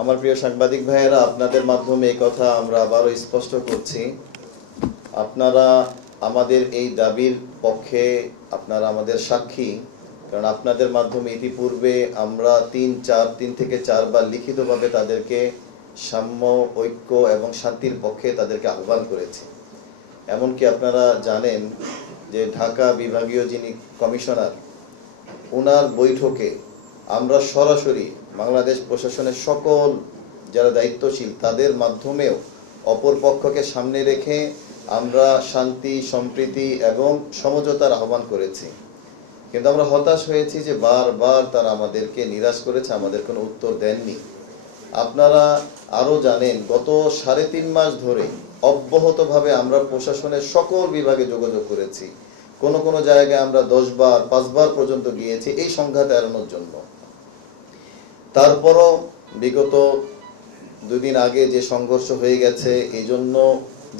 আমার প্রিয় সাংবাদিক ভাইয়েরা, আপনাদের মাধ্যমে এই কথা আমরা আবারও স্পষ্ট করছি, আপনারা আমাদের এই দাবির পক্ষে, আপনারা আমাদের সাক্ষী। কারণ আপনাদের মাধ্যমে ইতিপূর্বে আমরা 3 থেকে 4 বার লিখিতভাবে তাদেরকে সাম্য, ঐক্য এবং শান্তির পক্ষে তাদেরকে আহ্বান করেছি। এমনকি আপনারা জানেন যে ঢাকা বিভাগীয় যিনি কমিশনার, ওনার বৈঠকে আমরা সরাসরি বাংলাদেশ প্রশাসনের সকল যারা দায়িত্বশীল তাদের মাধ্যমেও অপর পক্ষকে সামনে রেখে আমরা শান্তি, সম্প্রীতি এবং সমঝোতার আহ্বান করেছি। কিন্তু আমরা হতাশ হয়েছি যে বারবার তারা আমাদেরকে নিরাশ করেছে, আমাদের কোনো উত্তর দেননি। আপনারা আরও জানেন, গত 3.5 মাস ধরে অব্যাহতভাবে আমরা প্রশাসনের সকল বিভাগে যোগাযোগ করেছি। কোনো কোনো জায়গায় আমরা 10 বার, 5 বার পর্যন্ত গিয়েছি এই সংঘাত এড়ানোর জন্য। তারপরও বিগত 2 দিন আগে যে সংঘর্ষ হয়ে গেছে, এই জন্য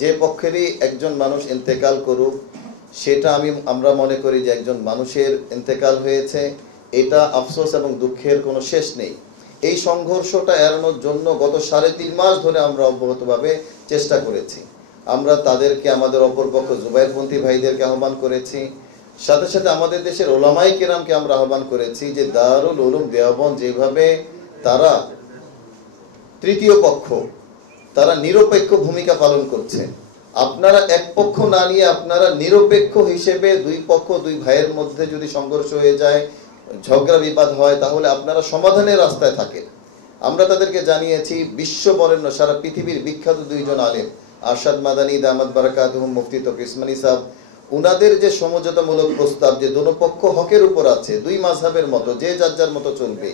যে পক্ষেরই একজন মানুষ ইন্তেকাল করুক, সেটা আমরা মনে করি যে একজন মানুষের ইন্তেকাল হয়েছে, এটা আফসোস এবং দুঃখের কোনো শেষ নেই। এই সংঘর্ষটা এড়ানোর জন্য গত 3.5 মাস ধরে আমরা অব্যাহতভাবে চেষ্টা করেছি। আমরা তাদেরকে, আমাদের অপরপক্ষ জুবাইরপন্থী ভাইদেরকে আহ্বান করেছি, সাথে সাথে আমাদের দেশের ওলামায়ে কেরামকে আমরা আহ্বান করেছি যে দারুল উলুম দেওবন্দ যেভাবে তারা তৃতীয় পক্ষ, তারা নিরপেক্ষ ভূমিকা পালন করছে, আপনারা এক পক্ষ না নিয়ে আপনারা নিরপেক্ষ হিসেবে দুই পক্ষ, দুই ভাইয়ের মধ্যে যদি সংঘর্ষ হয়ে যায়, ঝগড়া বিবাদ হয়, তাহলে আপনারা সমাধানের রাস্তায় থাকেন। আমরা তাদেরকে জানিয়েছি, বিশ্ববরেণ্য সারা পৃথিবীর বিখ্যাত 2 জন আলেম, আরশাদ মাদানী দামাত বারাকাতুহুম, মুফতি তকি উসমানী সাহেব, উনাদের যে সমঝোতামূলক প্রস্তাব, যে দোনো পক্ষ হকের উপর আছে, 2 মাযহাবের মতো যে যার যার মতো চলবে,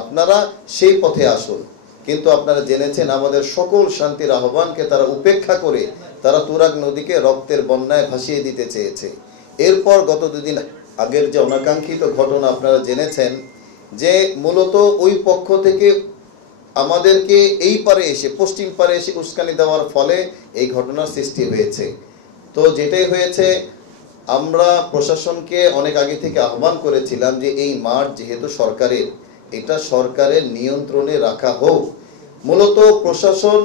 আপনারা সেই পথে আসুন। কিন্তু আপনারা জেনেছেন আমাদের সকল শান্তির আহ্বানকে তারা উপেক্ষা করে তারা তুরাগ নদীকে রক্তের বন্যায় ভাসিয়ে দিতে চেয়েছে। এরপর গত 2 দিন আগের যে অনাকাঙ্ক্ষিত ঘটনা আপনারা জেনেছেন, যে মূলত ওই পক্ষ থেকে আমাদেরকে এই পারে এসে, পশ্চিম পারে এসে উস্কানি দেওয়ার ফলে এই ঘটনার সৃষ্টি হয়েছে। তো যেটাই হয়েছে, আমরা প্রশাসনকে অনেক আগে থেকে আহ্বান করেছিলাম যে এই মাঠ যেহেতু সরকারের, এটা সরকারের নিয়ন্ত্রণে রাখা হোক। মূলত প্রশাসন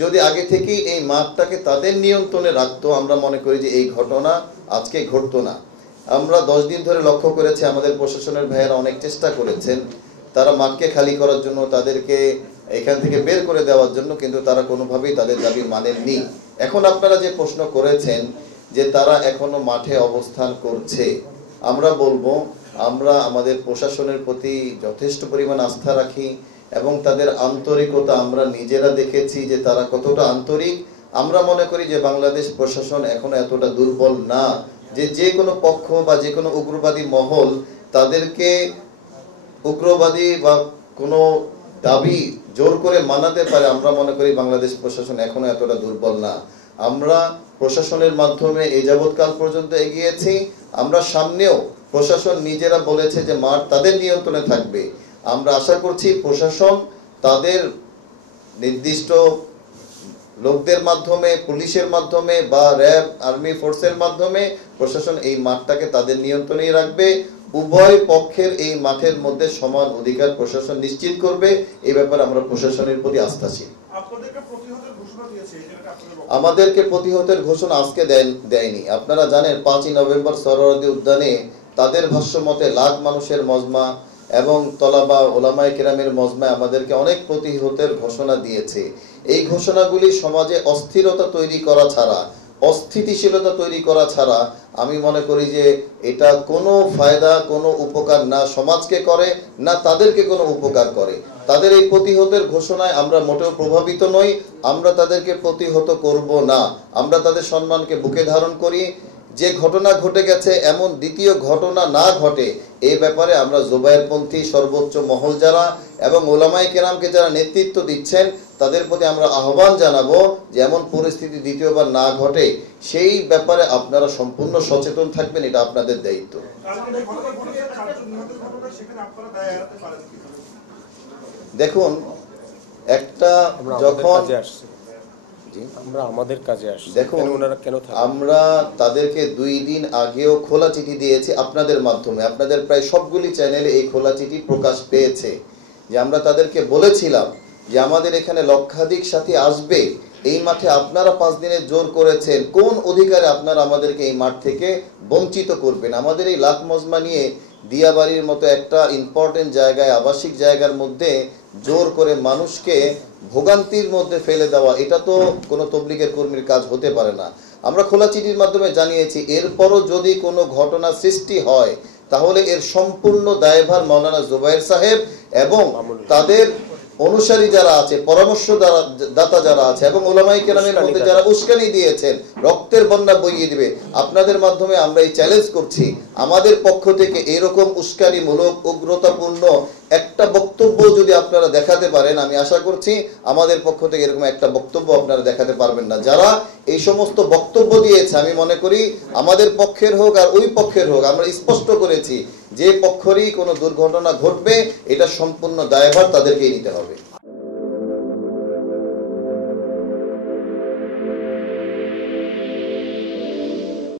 যদি আগে থেকেই এই মাঠটাকে তাদের নিয়ন্ত্রণে রাখতো, আমরা মনে করি যে এই ঘটনা আজকে ঘটতো না। আমরা 10 দিন ধরে লক্ষ্য করেছি, আমাদের প্রশাসনের ভাইয়েরা অনেক চেষ্টা করেছেন তারা মাঠকে খালি করার জন্য, তাদেরকে এখান থেকে বের করে দেওয়ার জন্য, কিন্তু তারা কোনোভাবেই তাদের দাবি মানেননি। এখন আপনারা যে প্রশ্ন করেছেন যে তারা এখনো মাঠে অবস্থান করছে, আমরা বলবো আমরা আমাদের প্রশাসনের প্রতি যথেষ্ট পরিমাণ আস্থা রাখি এবং তাদের আন্তরিকতা আমরা নিজেরা দেখেছি যে তারা কতটা আন্তরিক। আমরা মনে করি যে বাংলাদেশ প্রশাসন এখনো এতটা দুর্বল না যে যে কোনো পক্ষ বা যে কোনো উগ্রবাদী মহল তাদেরকে উগ্রবাদী বা কোনো দাবি জোর করে মানাতে পারে। আমরা মনে করি বাংলাদেশ প্রশাসন এখনো এতটা দুর্বল না। আমরা প্রশাসনের মাধ্যমে এই যাবৎকাল পর্যন্ত এগিয়েছি, আমরা সামনেও প্রশাসন নিজেরা বলেছে যে মাঠ তাদের নিয়ন্ত্রণে থাকবে। আমরা আশা করছি প্রশাসন তাদের নির্দিষ্ট লোকদের মাধ্যমে, পুলিশের মাধ্যমে বা র্যাব, আর্মি ফোর্সের মাধ্যমে প্রশাসন এই মাঠটাকে তাদের নিয়ন্ত্রণেই রাখবে। উভয় পক্ষের এই মাঠের মধ্যে সমান অধিকার প্রশাসন নিশ্চিত করবে। এই ব্যাপারে আমরা প্রশাসনের প্রতি আস্থাশীল। আমাদেরকে প্রতিহতের ঘোষণা আজকে দেয়নি। আপনারা জানেন 5ই নভেম্বর সরোয়ার্দী উদ্যানে তাদের ভাষ্য মতে লাখ মানুষের মজমা এবং তলাবা ওলামায়ে কেরামের মজমায় আমাদেরকে অনেক প্রতিহতের ঘোষণা দিয়েছে। এই ঘোষণাগুলি সমাজে অস্থিরতা তৈরি করা ছাড়া, অস্থিতিশীলতা তৈরি করা ছাড়া আমি মনে করি যে এটা কোনো ফায়দা, কোনো উপকার না সমাজকে করে, না তাদেরকে কোনো উপকার করে। তাদের এই প্রতিহতের ঘোষণায় আমরা মোটেও প্রভাবিত নই, আমরা তাদেরকে প্রতিহত করব না। আমরা তাদের সম্মানকে বুকে ধারণ করি। যে ঘটনা ঘটে গেছে এমন দ্বিতীয় ঘটনা না ঘটে, এই ব্যাপারে আমরা জুবাইরপন্থী সর্বোচ্চ মহল যারা এবং ওলামায়ে কেরামকে যারা নেতৃত্ব দিচ্ছেন তাদের প্রতি আমরা আহ্বান জানাবো যে এমন পরিস্থিতি দ্বিতীয়বার না ঘটে, সেই ব্যাপারে আপনারা সম্পূর্ণ সচেতন থাকবেন, এটা আপনাদের দায়িত্ব। দেখুন, একটা যখন আমরা আমাদের কাজে আসছি, দেখুন আমরা তাদেরকে 2 দিন আগেও খোলা চিঠি দিয়েছি আপনাদের মাধ্যমে, আপনাদের প্রায় সবগুলি চ্যানেলে এই খোলা চিঠি প্রকাশ পেয়েছে, যে আমরা তাদেরকে বলেছিলাম যে আমাদের এখানে লক্ষাধিক সাথী আসবে, এই মাঠে আপনারা 5 দিনের জোর করেছেন, কোন অধিকারে আপনারা আমাদেরকে এই মাঠ থেকে বঞ্চিত করবেন? আমাদের এই লাখ মজমা নিয়ে দিয়াবাড়ির মতো একটা ইম্পর্টেন্ট জায়গায়, আবাসিক জায়গার মধ্যে জোর করে মানুষকে ভোগান্তির মধ্যে ফেলে দেওয়া, এটা তো কোনো তবলিগের কর্মীর কাজ হতে পারে না। আমরা খোলা চিঠির মাধ্যমে জানিয়েছি, এরপরও যদি কোনো ঘটনা সৃষ্টি হয় তাহলে এর সম্পূর্ণ দায়ভার মাওলানা জুবায়ের সাহেব এবং তাদের অনুসারী যারা আছে, পরামর্শ দাতা যারা আছে এবং উলামায়ে কেরামের মধ্যে যারা উস্কানি দিয়েছেন, রক্তের বন্যা বইয়ে দিবে। আপনাদের মাধ্যমে আমরা এই চ্যালেঞ্জ করছি, আমাদের পক্ষ থেকে এরকম উস্কানিমূলক, উগ্রতাপূর্ণ একটা বক্তব্য যদি আপনারা দেখাতে পারেন, আমি আশা করছি আমাদের পক্ষ থেকে এরকম একটা বক্তব্য আপনারা দেখাতে পারবেন না। যারা এই সমস্ত বক্তব্য দিয়েছে, আমি মনে করি আমাদের পক্ষের হোক আর ওই পক্ষের হোক, আমরা স্পষ্ট করেছি যে পক্ষেরই কোনো দুর্ঘটনা ঘটবে এটা সম্পূর্ণ দায়ভার তাদেরকেই নিতে হবে।